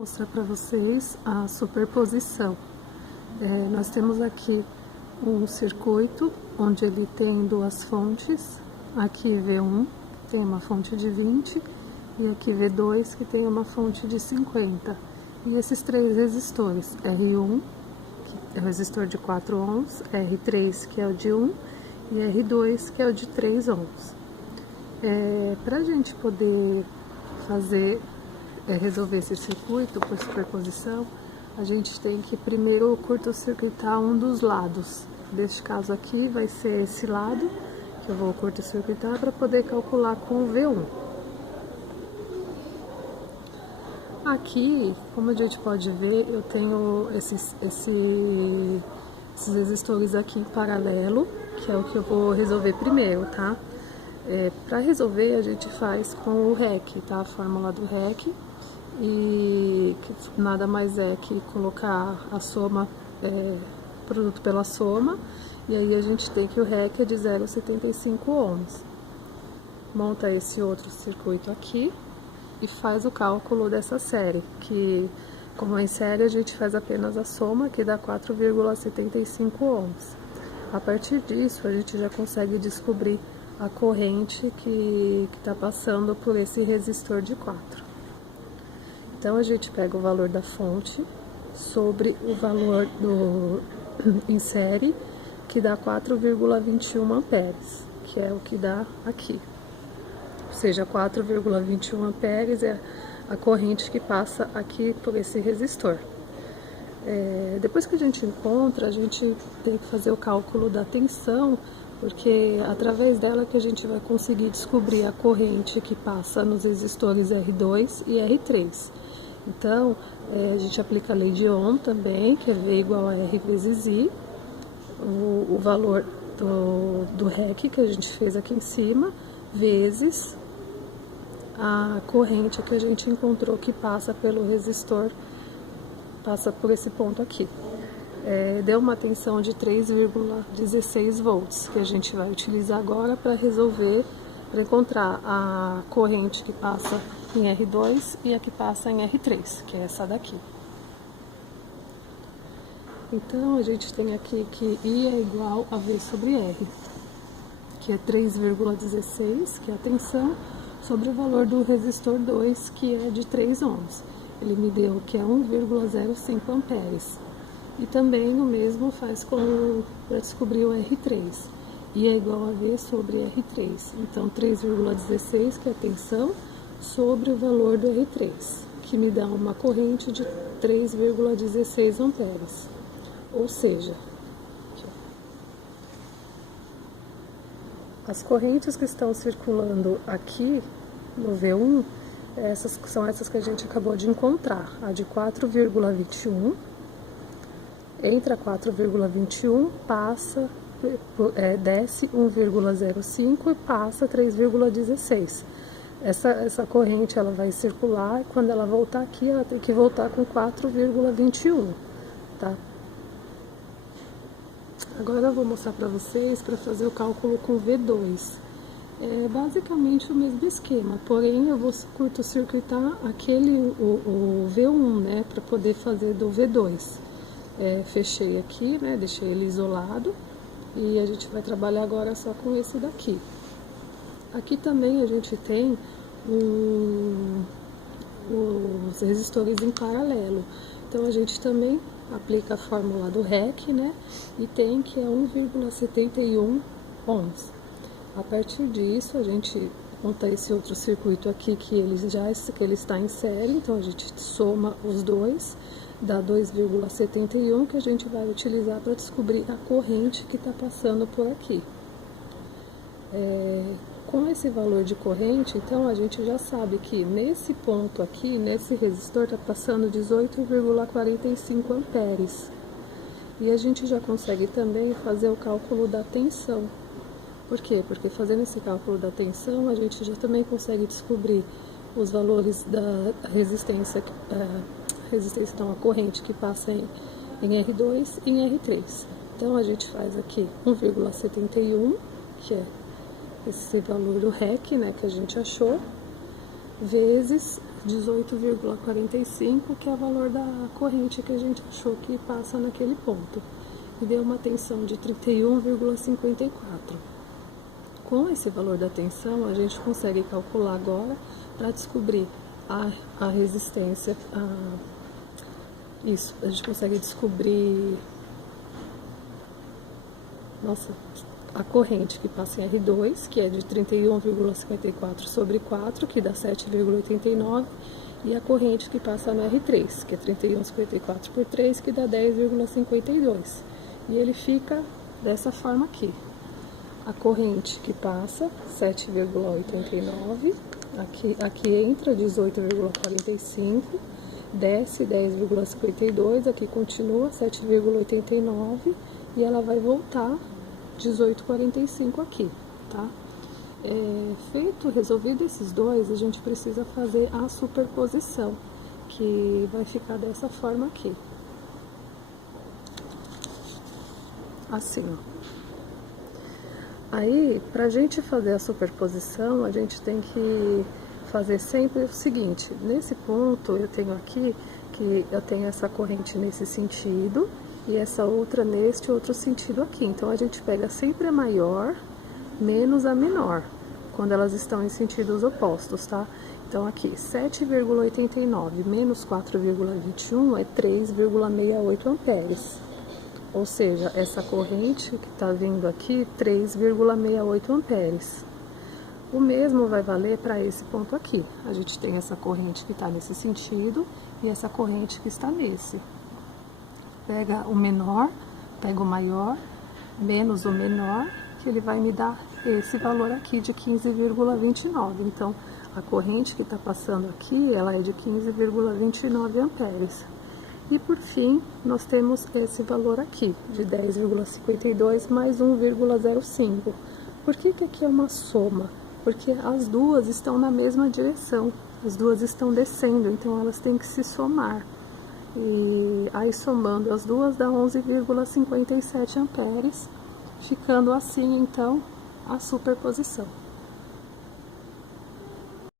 Vou mostrar para vocês a superposição. Nós temos aqui um circuito onde ele tem duas fontes, aqui V1 que tem uma fonte de 20 e aqui V2 que tem uma fonte de 50. E esses três resistores, R1 que é o resistor de 4 ohms, R3 que é o de 1 e R2 que é o de 3 ohms. Para a gente poder resolver esse circuito por superposição, a gente tem que primeiro curto-circuitar um dos lados. Neste caso aqui vai ser esse lado que eu vou curto-circuitar para poder calcular com o V1. Aqui, como a gente pode ver, eu tenho esses resistores aqui em paralelo, que é o que eu vou resolver primeiro, tá? Para resolver, a gente faz com o REC, tá? A fórmula do REC, e que nada mais é que colocar a soma, produto pela soma, e aí a gente tem que o REC é de 0,75 ohms. Monta esse outro circuito aqui e faz o cálculo dessa série, que como é em série a gente faz apenas a soma, que dá 4,75 ohms. A partir disso a gente já consegue descobrir a corrente que está passando por esse resistor de 4. Então a gente pega o valor da fonte sobre o valor em série, que dá 4,21 amperes, que é o que dá aqui. Ou seja, 4,21 amperes é a corrente que passa aqui por esse resistor. Depois que a gente encontra, a gente tem que fazer o cálculo da tensão, porque através dela que a gente vai conseguir descobrir a corrente que passa nos resistores R2 e R3. Então, a gente aplica a lei de Ohm também, que é V igual a R vezes I, o valor do REC que a gente fez aqui em cima, vezes a corrente que a gente encontrou que passa pelo resistor, passa por esse ponto aqui. Deu uma tensão de 3,16 volts, que a gente vai utilizar agora para encontrar a corrente que passa em R2 e a que passa em R3, que é essa daqui. Então, a gente tem aqui que I é igual a V sobre R, que é 3,16, que é a tensão, sobre o valor do resistor 2, que é de 3 ohms. Ele me deu que é 1,05 amperes. E também o mesmo faz para descobrir o R3. I é igual a V sobre R3. Então, 3,16, que é a tensão, sobre o valor do R3, que me dá uma corrente de 3,16 amperes. Ou seja, as correntes que estão circulando aqui no V1, são essas que a gente acabou de encontrar. A de 4,21, entra 4,21, passa, desce 1,05 e passa 3,16. Essa corrente ela vai circular e quando ela voltar aqui, ela tem que voltar com 4,21, tá? Agora eu vou mostrar para vocês para fazer o cálculo com V2. É basicamente o mesmo esquema, porém eu vou curto-circuitar o V1, né, para poder fazer do V2. Fechei aqui, né, deixei ele isolado e a gente vai trabalhar agora só com esse daqui. Aqui também a gente tem os resistores em paralelo, então a gente também aplica a fórmula do REC, né, e tem que é 1,71 ohms. A partir disso, a gente monta esse outro circuito aqui que ele está em série, então a gente soma os dois, dá 2,71, que a gente vai utilizar para descobrir a corrente que está passando por aqui. Com esse valor de corrente, então a gente já sabe que nesse ponto aqui, nesse resistor, está passando 18,45 amperes. E a gente já consegue também fazer o cálculo da tensão. Por quê? Porque fazendo esse cálculo da tensão, a gente já também consegue descobrir os valores da resistência, não, a corrente que passa em R2 e em R3. Então, a gente faz aqui 1,71, que é esse valor do REC, né, que a gente achou, vezes 18,45, que é o valor da corrente que a gente achou que passa naquele ponto. E deu uma tensão de 31,54. Com esse valor da tensão, a gente consegue calcular agora para descobrir a resistência. Isso, a gente consegue descobrir a corrente que passa em R2, que é de 31,54 sobre 4, que dá 7,89, e a corrente que passa no R3, que é 31,54 por 3, que dá 10,52. E ele fica dessa forma aqui. A corrente que passa, 7,89, aqui entra 18,45, desce 10,52, aqui continua 7,89 e ela vai voltar 18,45 aqui, tá? Resolvido esses dois, a gente precisa fazer a superposição, que vai ficar dessa forma aqui. Assim, ó. Aí, pra gente fazer a superposição, a gente tem que fazer sempre o seguinte: nesse ponto eu tenho aqui que eu tenho essa corrente nesse sentido e essa outra neste outro sentido aqui. Então a gente pega sempre a maior menos a menor, quando elas estão em sentidos opostos, tá? Então aqui, 7,89 menos 4,21 é 3,68 amperes. Ou seja, essa corrente que está vindo aqui, 3,68 amperes. O mesmo vai valer para esse ponto aqui. A gente tem essa corrente que está nesse sentido e essa corrente que está nesse. Pega o menor, pega o maior, menos o menor, que ele vai me dar esse valor aqui de 15,29. Então, a corrente que está passando aqui, ela é de 15,29 amperes. E por fim, nós temos esse valor aqui, de 10,52 mais 1,05. Por que aqui é uma soma? Porque as duas estão na mesma direção, as duas estão descendo, então elas têm que se somar. E aí somando as duas dá 11,57 amperes, ficando assim então a superposição.